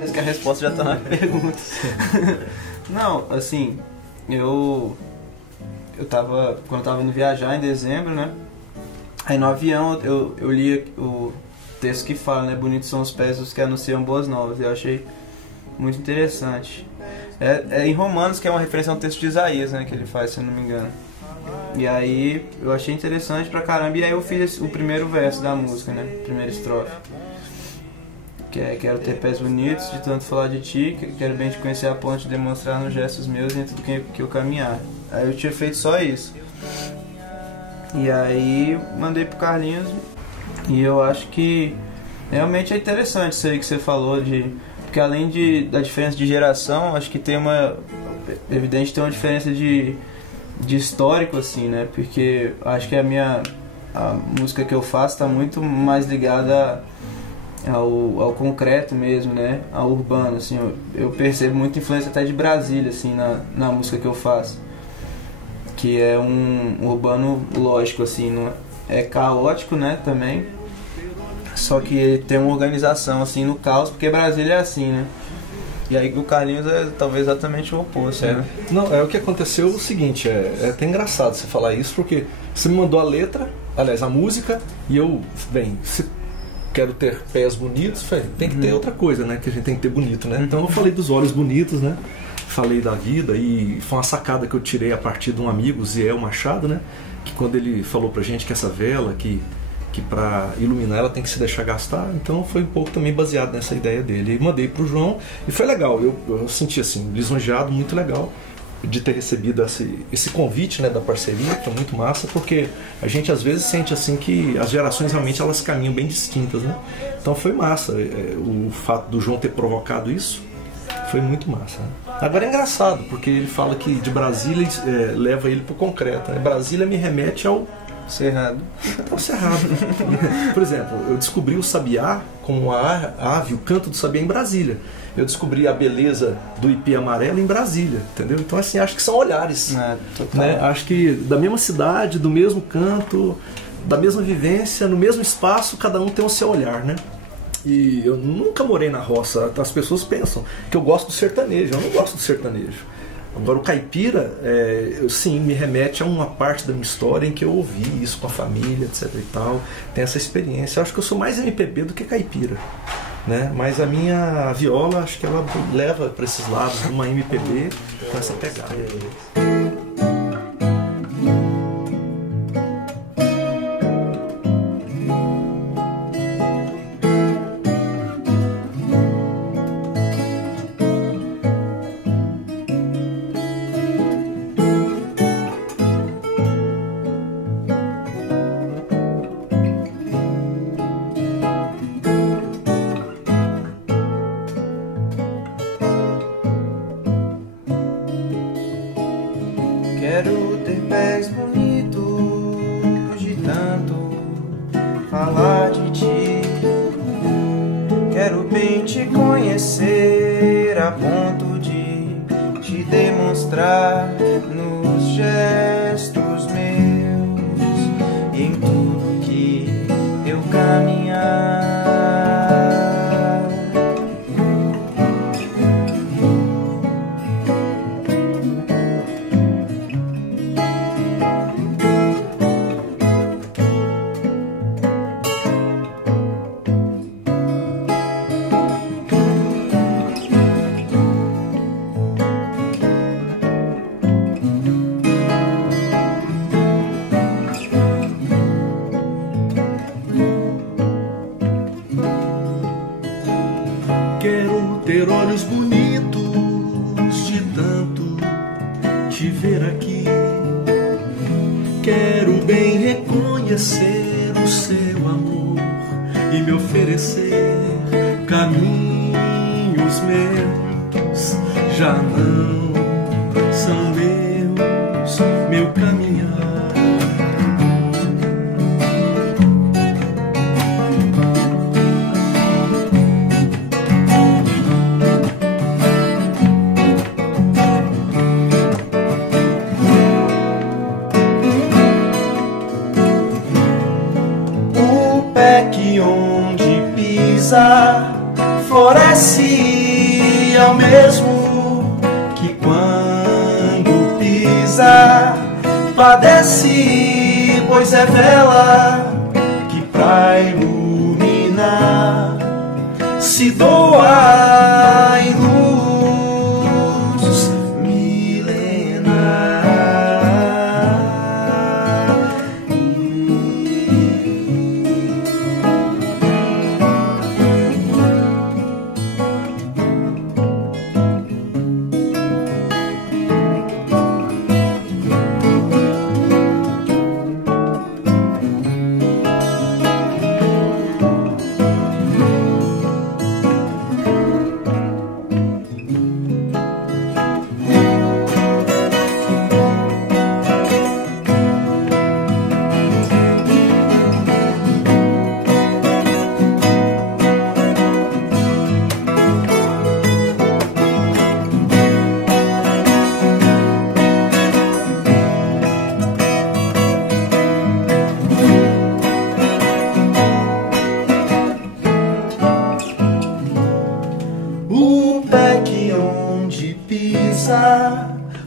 Parece que a resposta já tá na pergunta. Não, assim, quando eu tava indo viajar em dezembro, né? Aí no avião eu li o texto que fala, né? Bonitos são os pés dos que anunciam boas novas. Eu achei muito interessante. É em Romanos, que é uma referência a um texto de Isaías, né? Que ele faz, se eu não me engano. E aí eu achei interessante pra caramba. E aí eu fiz o primeiro verso da música, né? Primeira estrofe. Que é: quero ter pés bonitos, de tanto falar de ti. Quero bem te conhecer a ponto de demonstrar nos gestos meus e em tudo que eu caminhar. Aí eu tinha feito só isso. E aí mandei pro Carlinhos. E eu acho que realmente é interessante isso aí que você falou porque além da diferença de geração, acho que tem uma uma diferença de histórico, assim, né? Porque acho que a música que eu faço está muito mais ligada ao concreto mesmo, né? Ao urbano, assim. Eu percebo muita influência até de Brasília, assim, na música que eu faço. Que é um urbano lógico, assim, não é caótico, né? Também. Só que ele tem uma organização, assim, no caos, porque Brasília é assim, né? E aí o Carlinhos é talvez exatamente o oposto, né? Não, o que aconteceu é o seguinte, é até engraçado você falar isso, porque você me mandou a letra, aliás, a música, e eu, se quero ter pés bonitos, tem que ter outra coisa, né? Que a gente tem que ter bonito, né? Então eu falei dos olhos bonitos, né? Falei da vida, e foi uma sacada que eu tirei a partir de um amigo, Ziel Machado, né? Que quando ele falou pra gente que essa vela, que para iluminar ela tem que se deixar gastar, então foi um pouco também baseado nessa ideia dele. E mandei pro João e foi legal, eu senti assim, lisonjeado, muito legal de ter recebido esse convite, né, da parceria, que foi muito massa, porque a gente às vezes sente assim que as gerações realmente elas caminham bem distintas, né? Então foi massa, o fato do João ter provocado isso foi muito massa, né? Agora é engraçado, porque ele fala que de Brasília leva ele pro concreto, né? Brasília me remete ao Cerrado. Então, cerrado. Por exemplo, eu descobri o sabiá como a ave, o canto do sabiá em Brasília. Eu descobri a beleza do ipê amarelo em Brasília, entendeu? Então, assim, acho que são olhares. Né? Acho que da mesma cidade, do mesmo canto, da mesma vivência, no mesmo espaço, cada um tem o seu olhar, né? E eu nunca morei na roça. As pessoas pensam que eu gosto do sertanejo. Eu não gosto do sertanejo. Agora o caipira, sim, me remete a uma parte da minha história em que eu ouvi isso com a família, etc e tal. Tem essa experiência. Eu acho que eu sou mais MPB do que caipira, né? Mas a minha viola, acho que ela leva para esses lados de uma MPB com essa pegada. Quero ter pés bonitos de tanto falar de ti. Quero bem te conhecer a ponto de te demonstrar nos gestos meus e em tudo que eu caminhar. Quero ter olhos bonitos de tanto te ver aqui. Quero bem reconhecer o seu amor e me oferecer caminhos meus. Já não são meus, meu caminhar. Que onde pisa floresce é o mesmo que quando pisa, padece, pois é vela que pra iluminar se doa em luz milenar.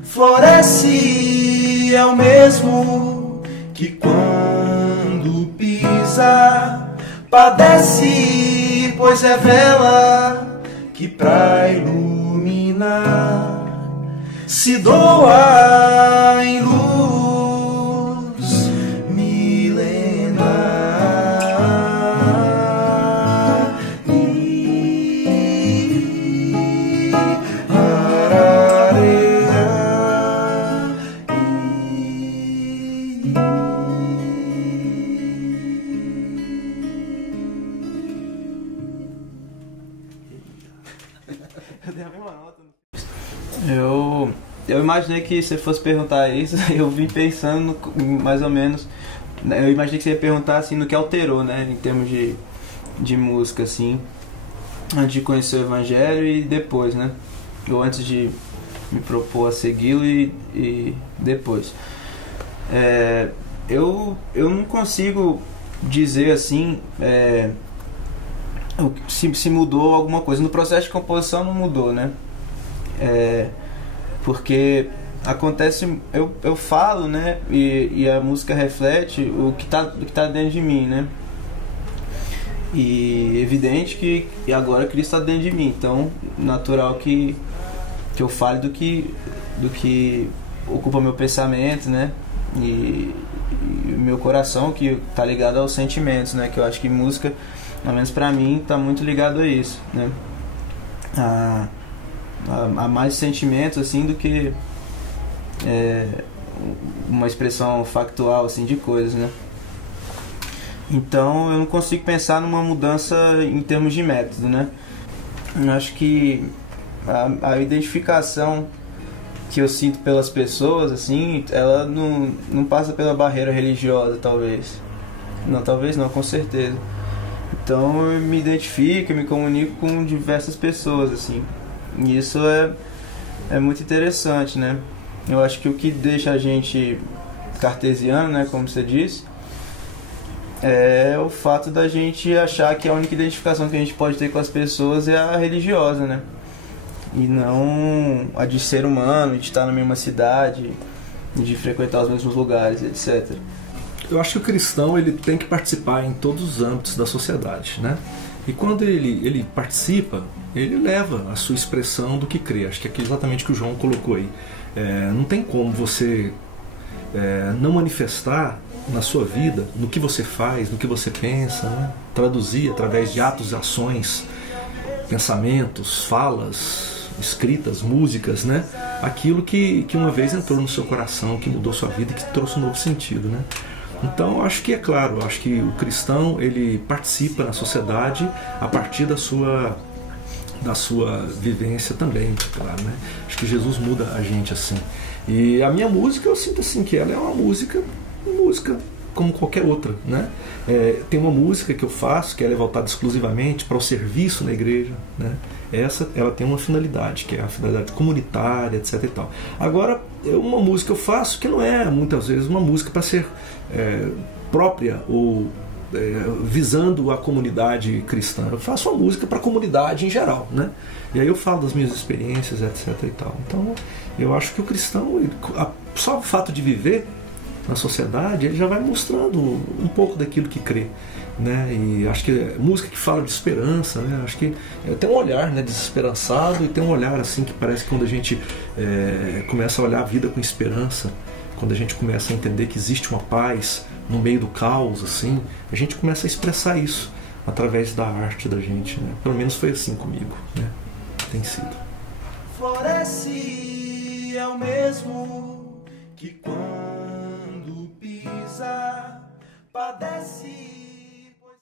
Floresce, é o mesmo que quando pisa, padece, pois é vela que pra iluminar se doa em luz milenar. Eu imaginei que você fosse perguntar isso, eu vim pensando mais ou menos, eu imaginei que você ia perguntar assim no que alterou, né, em termos de música, assim, antes de conhecer o Evangelho e depois, né, ou antes de me propor a segui-lo e depois. Eu não consigo dizer assim se mudou alguma coisa. No processo de composição não mudou, né? Porque acontece, eu falo, né? E a música reflete o que tá dentro de mim, né? E evidente que agora Cristo está dentro de mim, então natural que eu fale do que ocupa meu pensamento, né? E meu coração, que tá ligado aos sentimentos, né? Que eu acho que música, pelo menos pra mim, tá muito ligado a isso, né? A mais sentimentos, assim, do que uma expressão factual, assim, de coisas, né? Então eu não consigo pensar numa mudança em termos de método, né? Eu acho que a identificação que eu sinto pelas pessoas, assim, ela não passa pela barreira religiosa, talvez. Não, talvez não, com certeza. Então eu me identifico, eu me comunico com diversas pessoas, assim. E isso é muito interessante, né? Eu acho que o que deixa a gente cartesiano, né, como você disse, é o fato da gente achar que a única identificação que a gente pode ter com as pessoas é a religiosa, né? E não a de ser humano, de estar na mesma cidade, de frequentar os mesmos lugares, etc. Eu acho que o cristão ele tem que participar em todos os âmbitos da sociedade, né? E quando ele participa, ele leva a sua expressão do que crê. Acho que é exatamente o que o João colocou aí. Não tem como você não manifestar na sua vida, no que você faz, no que você pensa, né? Traduzir através de atos e ações, pensamentos, falas, escritas, músicas, né? Aquilo que uma vez entrou no seu coração, que mudou sua vida, que trouxe um novo sentido, né? Então, acho que é claro, acho que o cristão ele participa na sociedade a partir da sua vivência também, claro, né? Acho que Jesus muda a gente assim. E a minha música, eu sinto assim que ela é uma música como qualquer outra, né? Tem uma música que eu faço que ela é voltada exclusivamente para o serviço na igreja, né? Ela tem uma finalidade, que é a finalidade comunitária, etc e tal. Agora, uma música eu faço que não é muitas vezes uma música para ser própria ou visando a comunidade cristã. Eu faço uma música para a comunidade em geral, né? E aí eu falo das minhas experiências, etc. e tal. Então, eu acho que o cristão, só o fato de viver na sociedade, ele já vai mostrando um pouco daquilo que crê, né? E acho que música que fala de esperança, né? Acho que tem um olhar, né, desesperançado, e tem um olhar assim que parece que quando a gente começa a olhar a vida com esperança, quando a gente começa a entender que existe uma paz no meio do caos, assim, a gente começa a expressar isso através da arte da gente, né? Pelo menos foi assim comigo, né? Tem sido. Floresce é o mesmo que quando pisa padece.